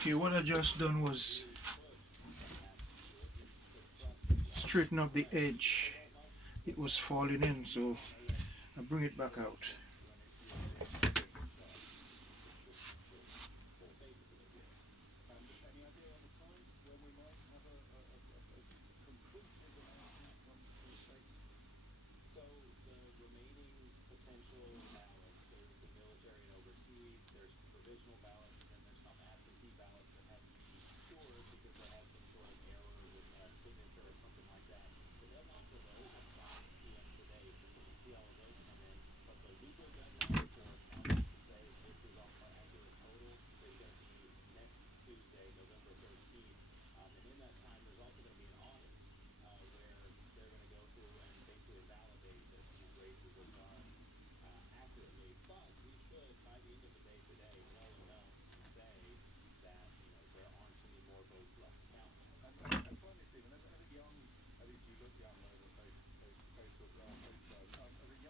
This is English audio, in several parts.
Okay, what I just done was straighten up the edge. It was falling in, so I bring it back out.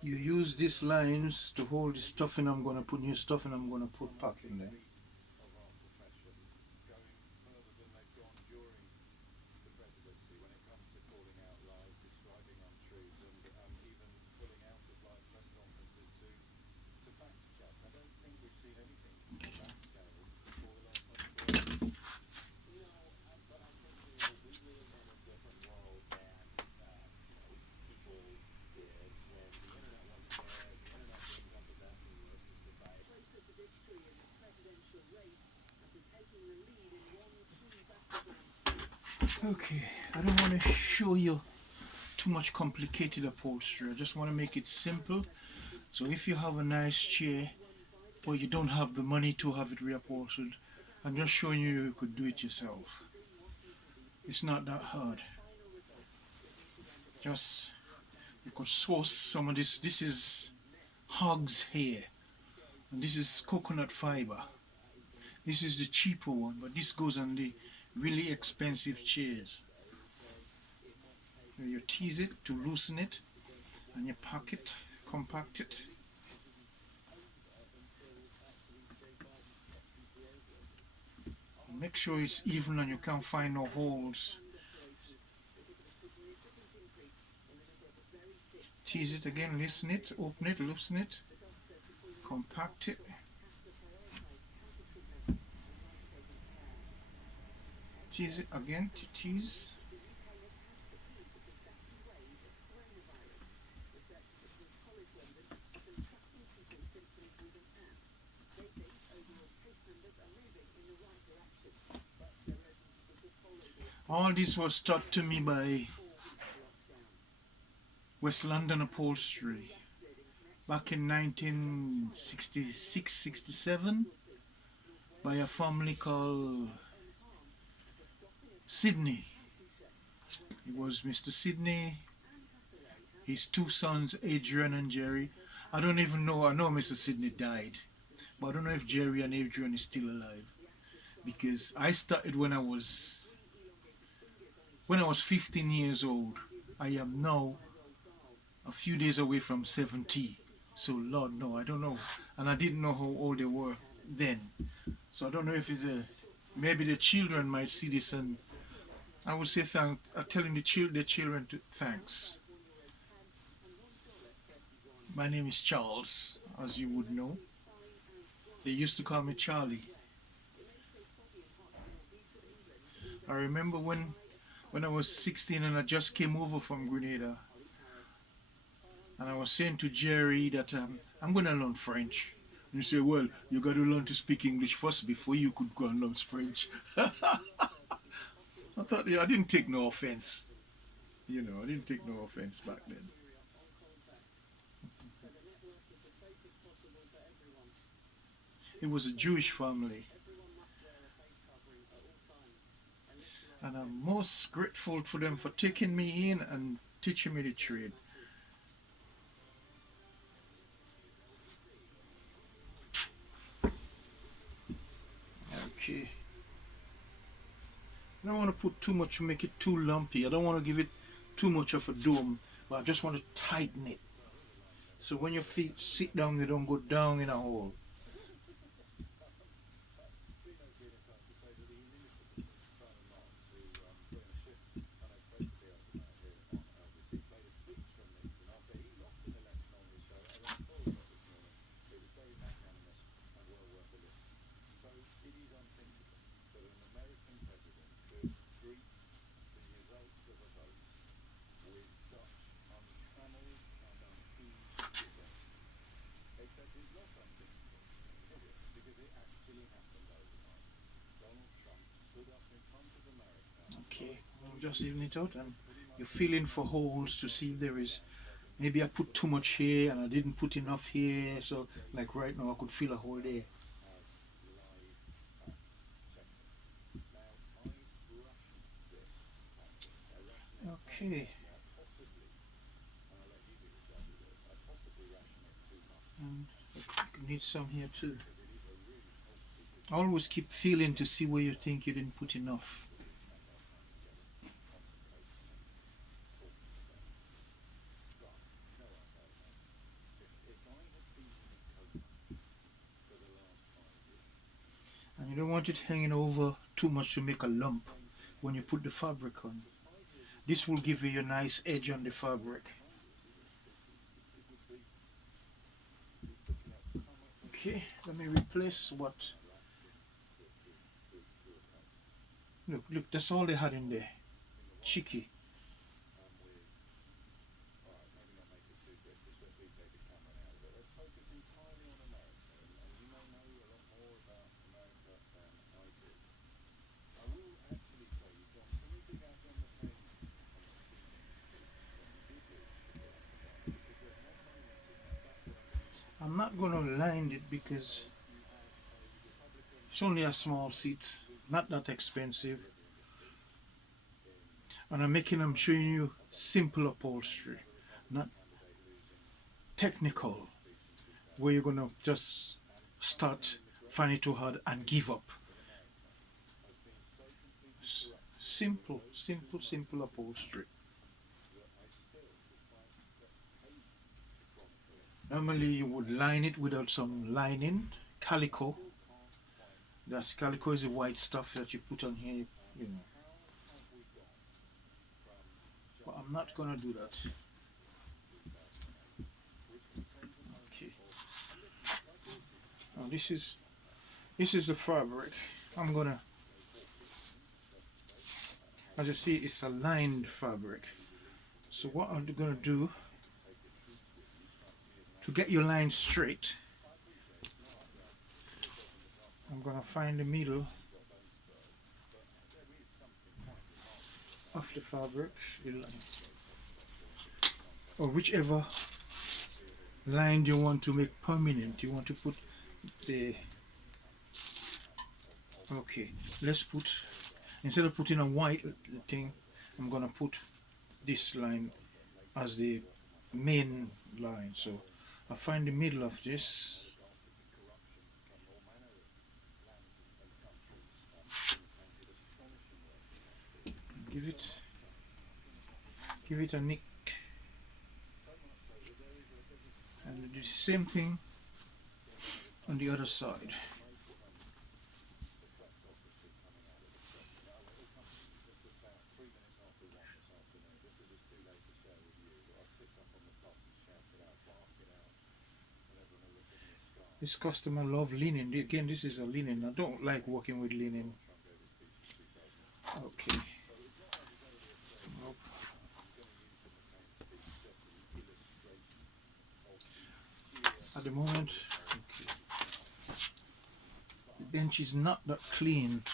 You use these lines to hold the stuffing I'm going to put, new stuffing I'm going to put back in there. Okay, I don't want to show you too much complicated upholstery. I just want to make it simple. So if you have a nice chair or you don't have the money to have it reupholstered, I'm just showing you could do it yourself. It's not that hard. Just you could source some of this. This is hog's hair and this is coconut fiber. This is the cheaper one, but this goes on the really expensive chairs. You tease it to loosen it and you pack it, compact it. Make sure it's even and you can't find no holes. Tease it again, loosen it, open it, loosen it, compact it. Tease it again to tease. All this was taught to me by West London Upholstery back in 1966-67 by a family called Sydney. It was Mr. Sydney, his two sons Adrian and Jerry. I don't even know, I know Mr. Sydney died, but I don't know if Jerry and Adrian is still alive, because I started when I was 15 years old. I am now a few days away from 70. So Lord, no, I don't know. And I didn't know how old they were then. So I don't know if it's maybe the children might see this, and I would say telling the children to thanks. My name is Charles, as you would know. They used to call me Charlie. I remember when I was 16 and I just came over from Grenada, and I was saying to Jerry that I'm going to learn French. And he said, well, you got to learn to speak English first before you could go and learn French. I thought, I didn't take no offense. I didn't take no offense back then. It was a Jewish family. And I'm most grateful for them for taking me in and teaching me the trade. Okay. I don't want to put too much to make it too lumpy. I don't want to give it too much of a dome, but I just want to tighten it. So when your feet sit down, they don't go down in a hole. Okay, I'm just even it out and you're feeling for holes to see if there is. Maybe I put too much here and I didn't put enough here, so like right now I could feel a hole there. Okay, and I need some here too. Always keep feeling to see where you think you didn't put enough. And you don't want it hanging over too much to make a lump when you put the fabric on. This will give you a nice edge on the fabric. Okay, let me replace what. Look, that's all they had in there. Cheeky. I'm not gonna line it because it's only a small seat, not that expensive. And I'm showing you simple upholstery, not technical, where you're gonna just start, find it too hard and give up. Simple, simple, simple upholstery. Normally you would line it without some lining, calico. That calico is the white stuff that you put on here, you know. But I'm not gonna do that. Okay. Now this is the fabric. I'm gonna, as you see, it's a lined fabric. So what I'm gonna do to get your line straight, I'm gonna find the middle of the fabric, or whichever line you want to make permanent. You want to put the, okay, let's put, instead of putting a white thing, I'm gonna put this line as the main line. So I find the middle of this, give it a nick, and do the same thing on the other side. This customer love linen. Again, this is a linen. I don't like working with linen. Okay. Nope. At the moment, okay, the bench is not that clean.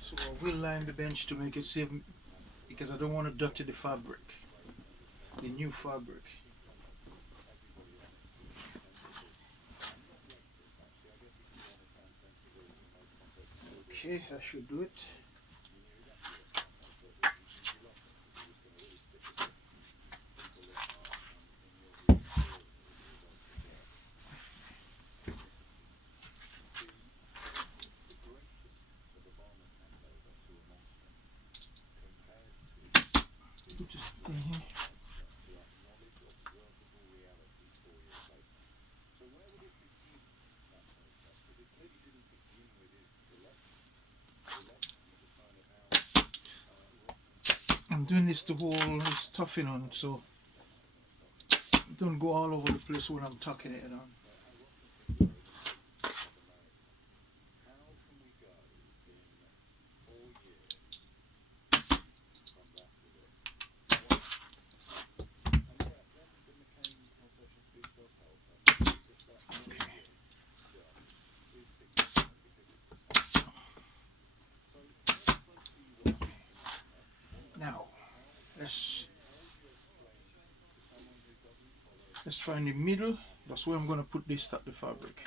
So I will line the bench to make it safe because I don't want to dirty the fabric, the new fabric. Okay, I should do it. Put this in here. I'm doing this to hold this stuffing on, so don't go all over the place when I'm tucking it on. Let's find the middle. That's where I'm going to put this at the fabric.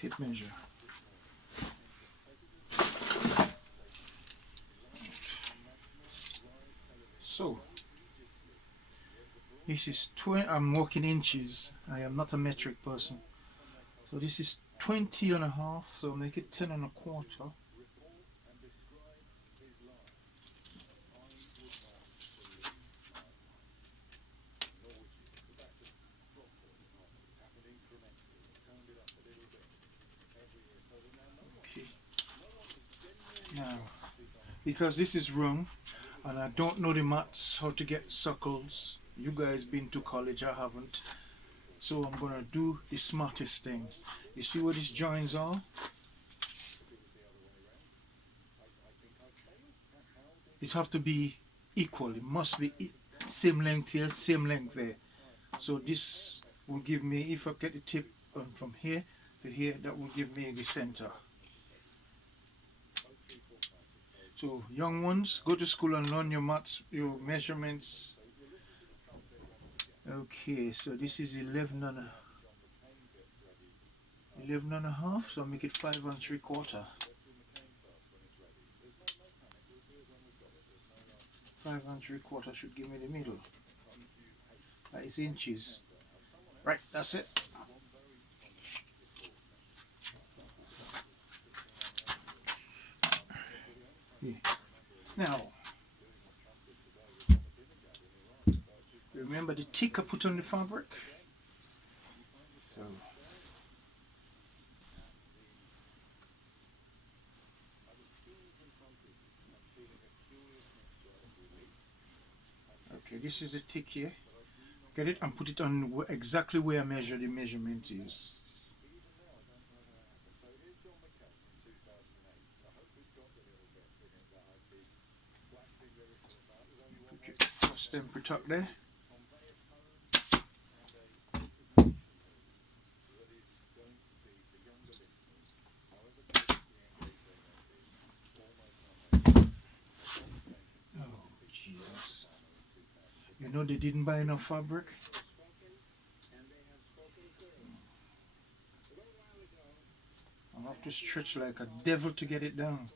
Tape measure. So this is 20. I'm working inches. I am not a metric person. So this is 20 and a half. So make it 10 and a quarter. Okay. Now, because this is wrong, and I don't know the maths how to get circles. You guys been to college, I haven't. So I'm gonna do the smartest thing. You see where these joins are? It have to be equal. It must be same length here, same length there. So this will give me, if I get the tip from here to here, that will give me the center. So young ones, go to school and learn your maths, your measurements. Okay, so this is 11 and a half, so I'll make it 5 3/4. 5 3/4 should give me the middle. That is inches. Right, that's it. Yeah. Now, remember the tick I put on the fabric? So, okay, this is the tick here. Get it and put it on exactly where I measure the measurement is. Okay, first temper tuck there. You know they didn't buy enough fabric. I'll have to stretch like a devil to get it down.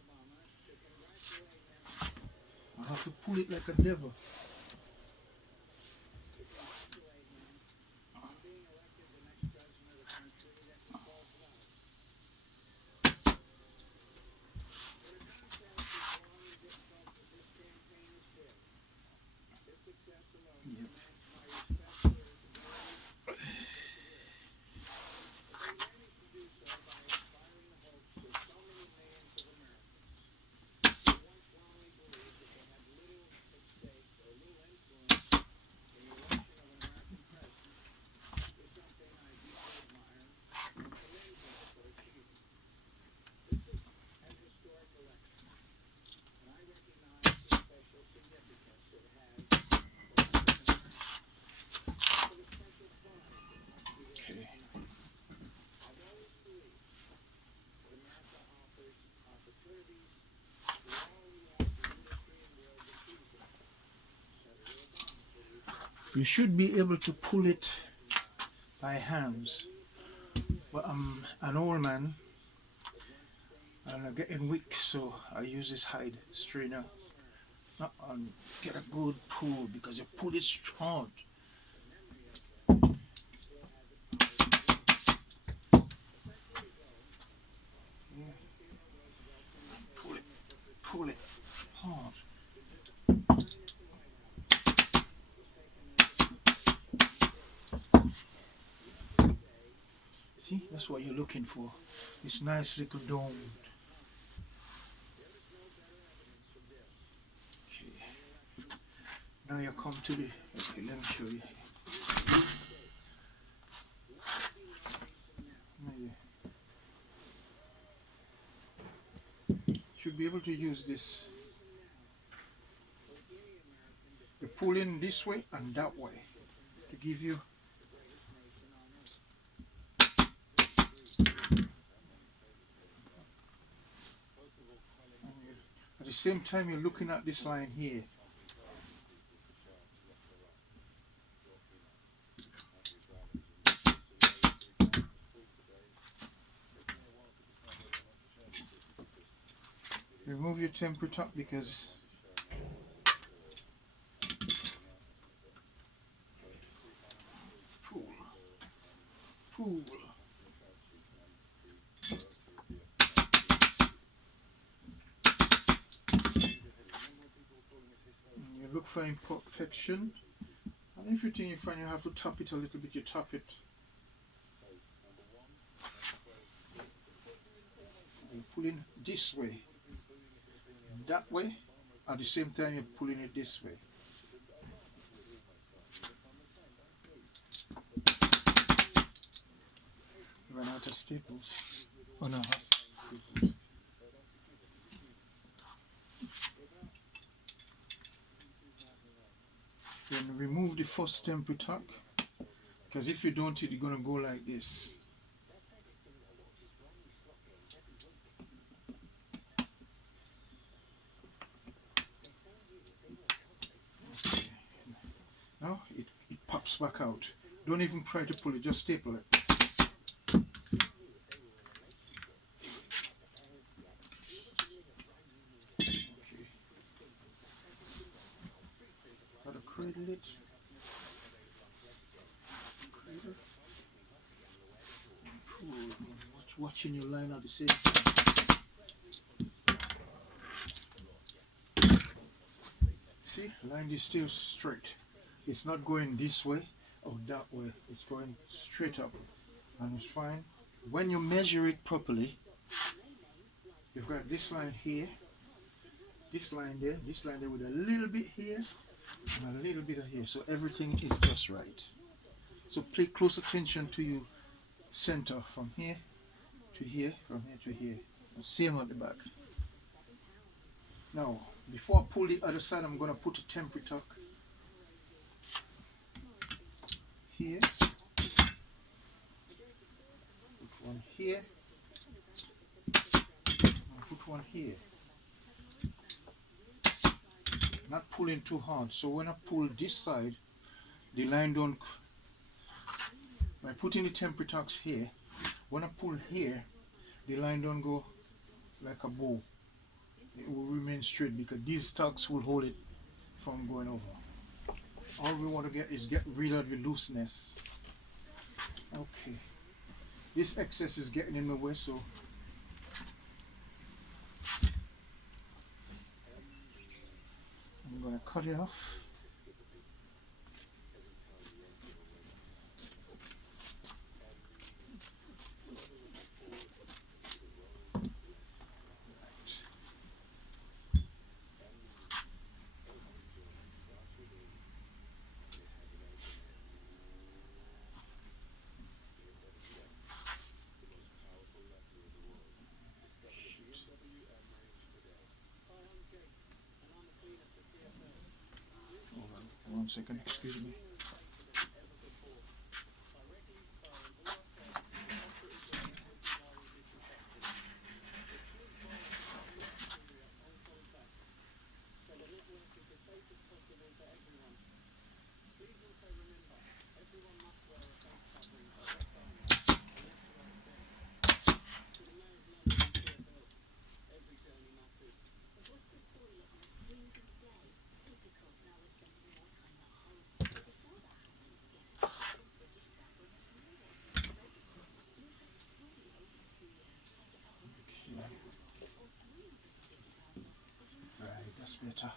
I'll have to pull it like a devil. You should be able to pull it by hands, but I'm an old man and I'm getting weak, so I use this hide strainer and get a good pull because you pull it strong. Pull it hard. See, that's what you're looking for. This nice little dome. Okay. Now you come to the, okay, let me show you. you'll be able to use this. You pull in this way and that way to give you. At the same time, you're looking at this line here. Remove your temper top because pull. You look for imperfection, and if you think you find you have to tap it a little bit, you tap it. You pull in this way, that way, at the same time you're pulling it this way. Run out of staples. Oh no, staples. Then remove the first temper tuck, because if you don't, it's gonna go like this. Okay. Now it pops back out. Don't even try to pull it, just staple it. Cradle it. Cradle. Watching your line at the same time. See, line is still straight. It's not going this way or that way. It's going straight up, and it's fine. When you measure it properly, you've got this line here, this line there with a little bit here. And a little bit of here, so everything is just right. So pay close attention to your center from here to here, from here to here. Same at the back. Now, before I pull the other side, I'm going to put a temper tuck here. Put one here. And put one here. Not pulling too hard, so when I pull this side, the line don't. By putting the temper tucks here, when I pull here, the line don't go like a bow. It will remain straight because these tucks will hold it from going over. All we want to get is get rid of the looseness. Okay, this excess is getting in the way, so I'm going to cut it off. Hold on 1 second, excuse me. That's better.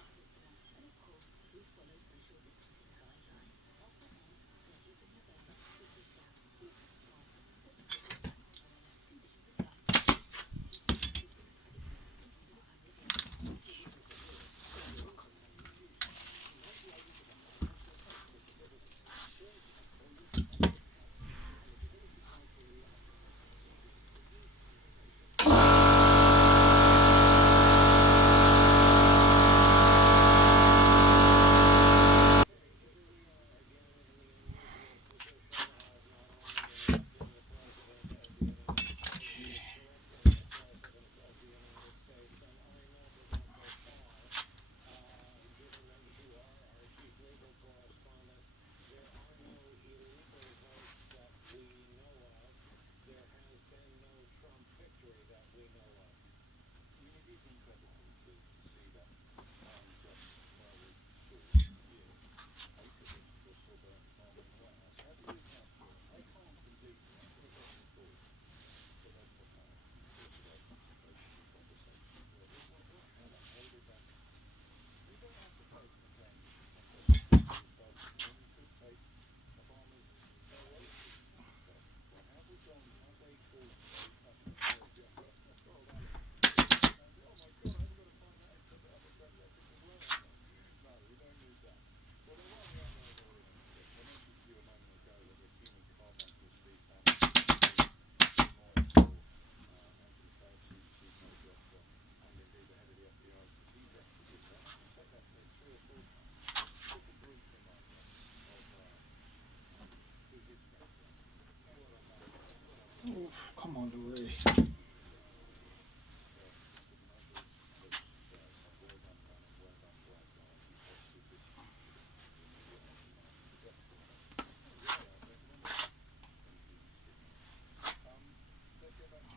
on the way.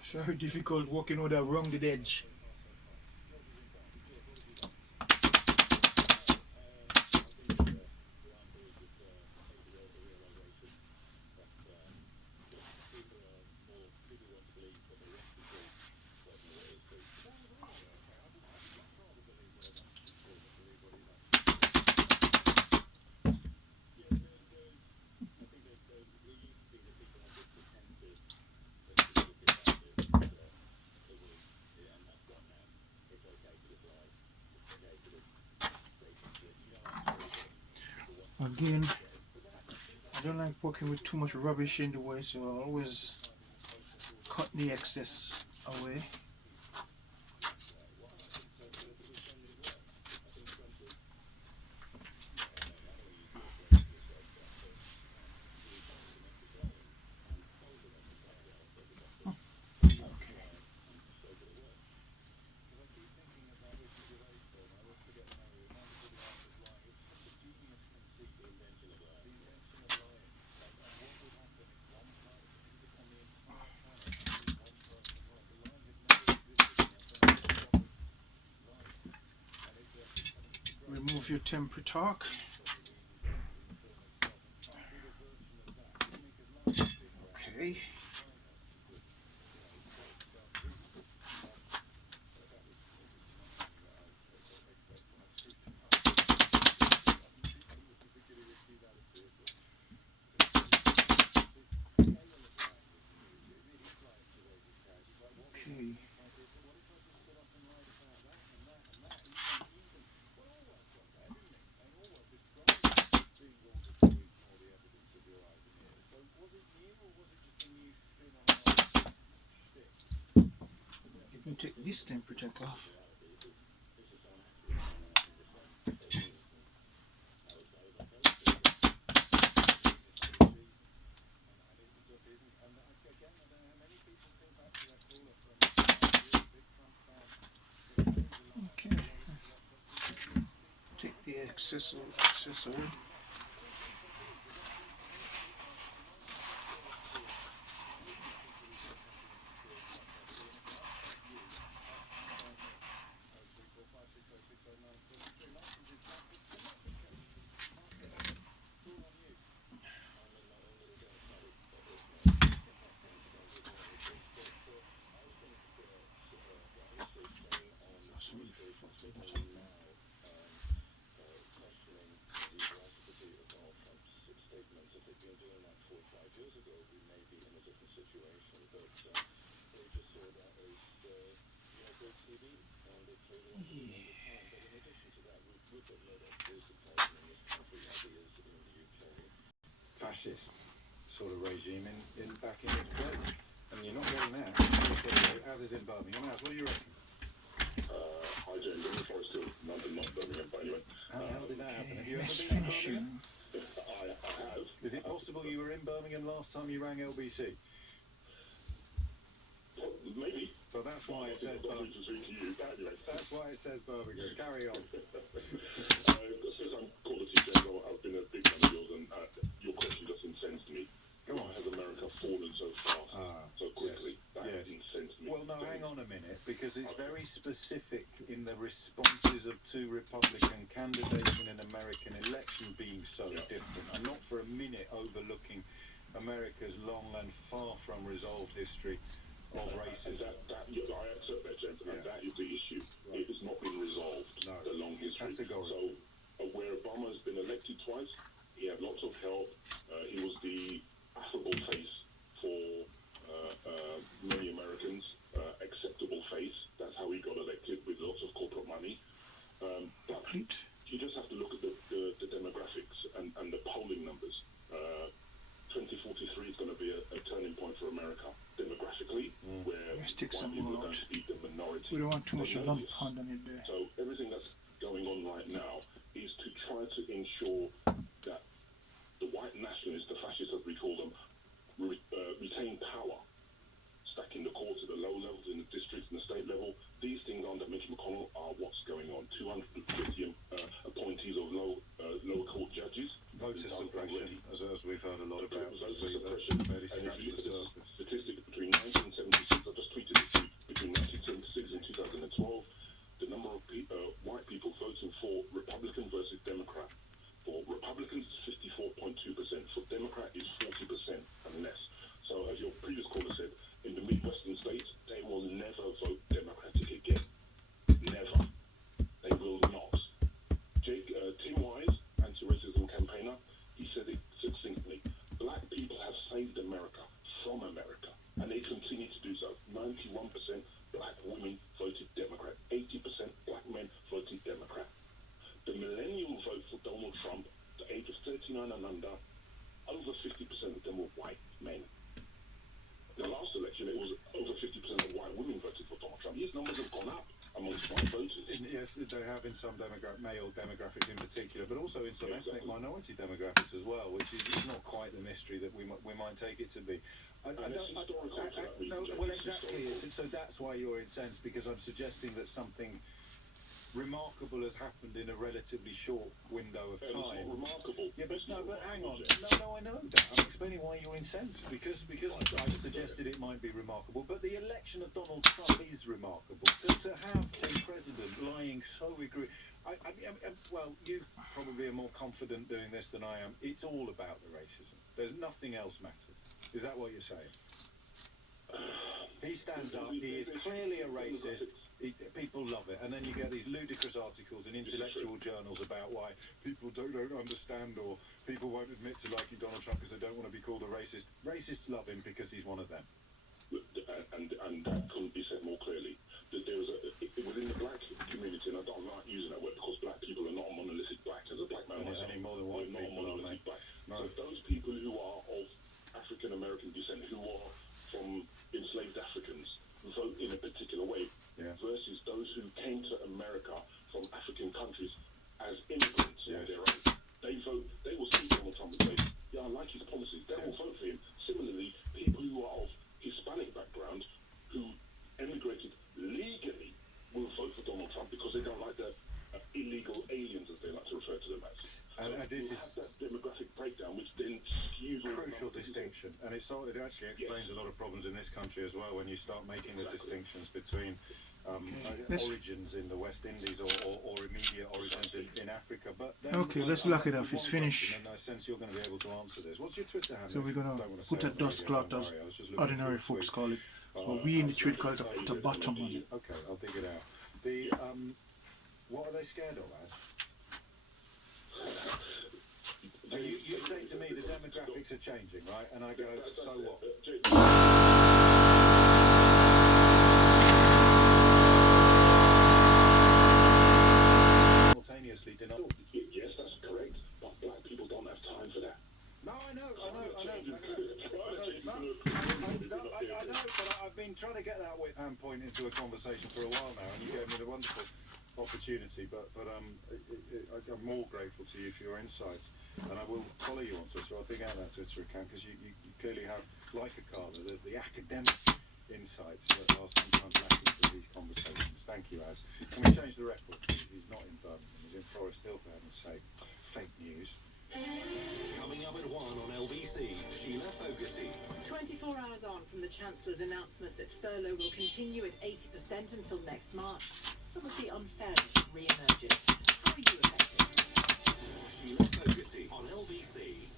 It's very difficult walking with a rounded edge. Again, I don't like working with too much rubbish in the way, so I always cut the excess away. Remove your temporary torque. Okay. Okay. You can take this temperature off. Okay. Take the excess away. Fascist sort of regime back in its place, and you're not getting that. As is in Birmingham. What do you reckon? Hi James, I'm sorry, still not Birmingham, but anyway. How the hell did that happen? Have you ever Let's been in finish Birmingham? I have. Is it possible you were in Birmingham last time you rang LBC? Maybe. Well, that's why it says Birmingham. Anyway. That's why it says Birmingham. Carry on. Since I'm called a teacher, I've been a big fan of yours, and your question just incensed me. Go on. Why has America fallen so fast, so quickly? Yes. That incensed me. Well, no, hang on a minute, because it's very specific in the responses of two Republican candidates in an American election being so different. I'm not for a minute overlooking America's long and far from resolved history of racism. I accept that, James, and that is the issue. Right. It has not been resolved, the long history. So, where Obama has been elected twice, he had lots of help. He was the affable face for many Americans, acceptable face. That's how he got elected, with lots of corporate money. But you just have to look at the demographics and the polling numbers. 2043 is going to be a turning point for America demographically, where Let's take white some people more are going out. to be the minority. We don't want too much lump underneath there. So everything that's going on right now is to try to ensure that the white nationalists, the fascists as we call them, retain power, stacking and they continue to do so. 91% black women voted Democrat. 80% black men voted Democrat. The millennial vote for Donald Trump, the age of 39 and under, over 50% of them were white men. The last election, it was over 50% of white women voted for Donald Trump. These numbers have gone up amongst white voters. Yes, they have in some male demographics in particular, but also in some ethnic minority demographics as well, which is not quite the mystery that we might take it to be. Well, exactly. So that's why you're incensed, because I'm suggesting that something remarkable has happened in a relatively short window of time. It's not remarkable. Yeah, but hang on. No, I know that. I'm explaining why you're incensed, because I've suggested it might be remarkable, but the election of Donald Trump is remarkable. To have a president lying so well, you probably are more confident doing this than I am. It's all about the racism. There's nothing else matters. Is that what you're saying? He stands up. He is clearly a racist. People love it, and then you get these ludicrous articles in intellectual journals about why people don't understand, or people won't admit to liking Donald Trump because they don't want to be called a racist. Racists love him because he's one of them. And that couldn't be said more clearly. That there is within the black community, and I don't like using that word because black people are not a monolithic black. As a black man myself, any more than white we're not a people, monolithic black. No. So those people who are of African American descent, who are from enslaved Africans, vote in a particular way. Yeah. Versus those who came to America from African countries as immigrants on their own. They will see Donald Trump and say, yeah, I like his policies. They will vote for him. Similarly, people who are of Hispanic background who emigrated legally will vote for Donald Trump because they don't like the illegal aliens, as they like to refer to them as. And this is that demographic breakdown, which then skews all crucial distinction, and it actually explains a lot of problems in this country as well when you start making the distinctions between origins in the West Indies or immediate origins in Africa. But then, Okay, let's lock it up. It's finished. And I sense you're going to be able to answer this. What's your Twitter handle? So we're gonna put a dust cloth, as ordinary folks call it, but we in the trade call it a bottom on it. Okay, I'll dig it out. The what are they scared of, as? You say to me the demographics are changing, right? And I go, so what? Simultaneously deny. Yes, that's correct. But black people don't have time for that. No, I know, but I've been trying to get that point into a conversation for a while now, and you gave me the wonderful opportunity. But I'm more grateful to you for your insights, and I will follow you on Twitter. I'll dig out that Twitter account because you clearly have, like a Carla, the academic insights that are sometimes lacking for these conversations. Thank you, Az. Can we change the record? He's not in Birmingham. He's in Forest Hill, for heaven's sake. Fake news. Coming up at 1 on LBC, Sheila Fogarty. 24 hours on from the Chancellor's announcement that furlough will continue at 80% until next March, some of the unfairness re-emerges. How are you affected? Sheila Fogarty on LBC.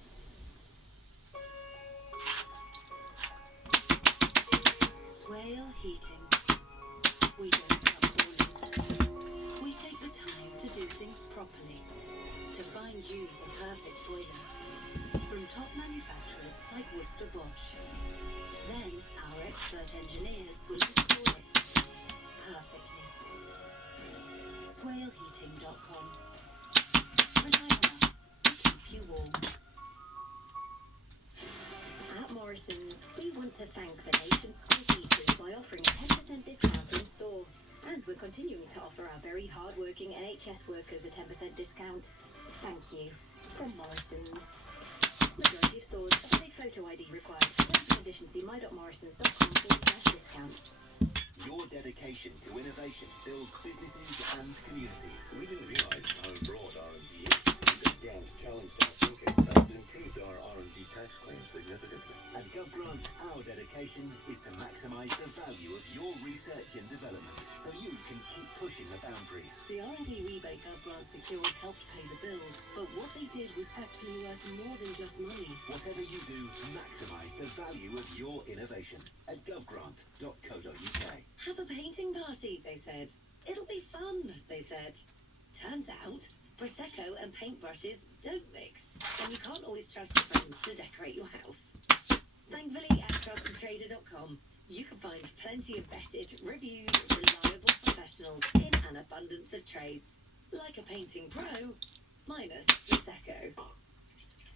Swale Heating. We don't cut corners. We take the time to do things properly, to find you the perfect boiler. From top manufacturers like Worcester Bosch. Then our expert engineers will install it perfectly. SwaleHeating.com. Rely on us to keep you warm. At Morrison's, we want to thank the nation's school teachers by offering a 10% discount in store. And we're continuing to offer our very hard-working NHS workers a 10% discount. Thank you. From Morrison's. Majority of stores have a photo ID required. Terms and conditions see my.morrisons.com/discounts. Your dedication to innovation builds businesses and communities. We didn't realise how broad R&D is. This grant challenged our thinking and improved our R&D tax claims significantly. At GovGrant, our dedication is to maximise the value of your research and development so you can keep pushing the boundaries. The R&D rebate GovGrant secured helped pay the bills, but what they did was actually worth more than just money. Whatever you do, maximise the value of your innovation at govgrant.co.uk. Have a painting party, they said. It'll be fun, they said. Turns out, Prosecco and paintbrushes don't mix, and you can't always trust your friends to decorate your house. Thankfully, at trustedtrader.com, you can find plenty of vetted, reviewed, reliable professionals in an abundance of trades. Like a painting pro, minus the secco.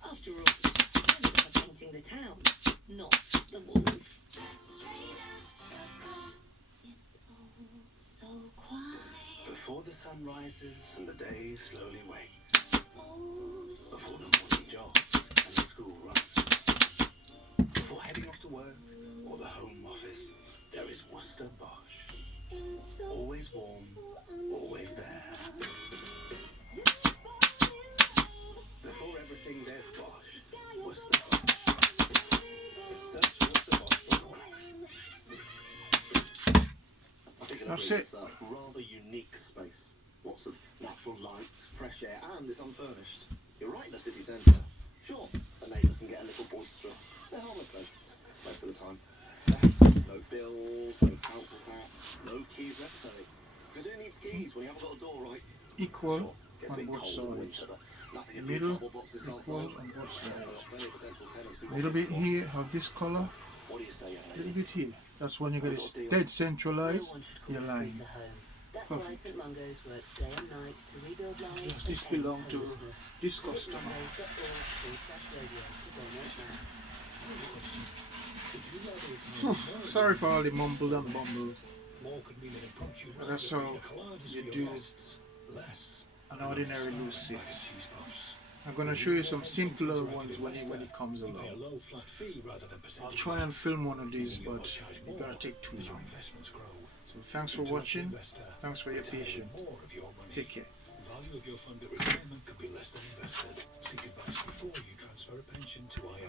After all, we're for painting the town, not the walls. It's all so quiet. Before the sun rises and the day slowly wanes. Oh, Before the morning jogs and the school runs. Before heading off to work or the home office, there is Worcester Bosch. Always warm, always there. Before everything, there's Bosch. Worcester Bosch. Search Worcester Bosch. I think it'll That's be it. a rather unique space. Lots of natural light, fresh air, and it's unfurnished. You're right in the city centre. Sure, the neighbours can get a little boisterous. They're harmless though, most of the time. No bills, no council tax, no keys necessary. Because who needs keys when you haven't got a door right? Equal Sure, gets a on bit both cold in sides. winter, but nothing a few Middle, cardboard boxes can't equal solve. on both sides. Plenty of potential tenants who A little want bit this here, have this color, one. What do you say, young a little lady? bit here. That's when you get it dead centralized, your line. That's Perfect. why St Mungo's works day and night to rebuild lives. Does this belong to this customer? Sorry for all the mumble and bumble. But that's how you do an ordinary loose six. I'm going to show you some simpler ones when it comes along. I'll try and film one of these, but it's going to take too long. So thanks for watching. Thanks for your patience. Take care. Value of your fund at retirement could be less than invested. Seek advice before you transfer a pension to II.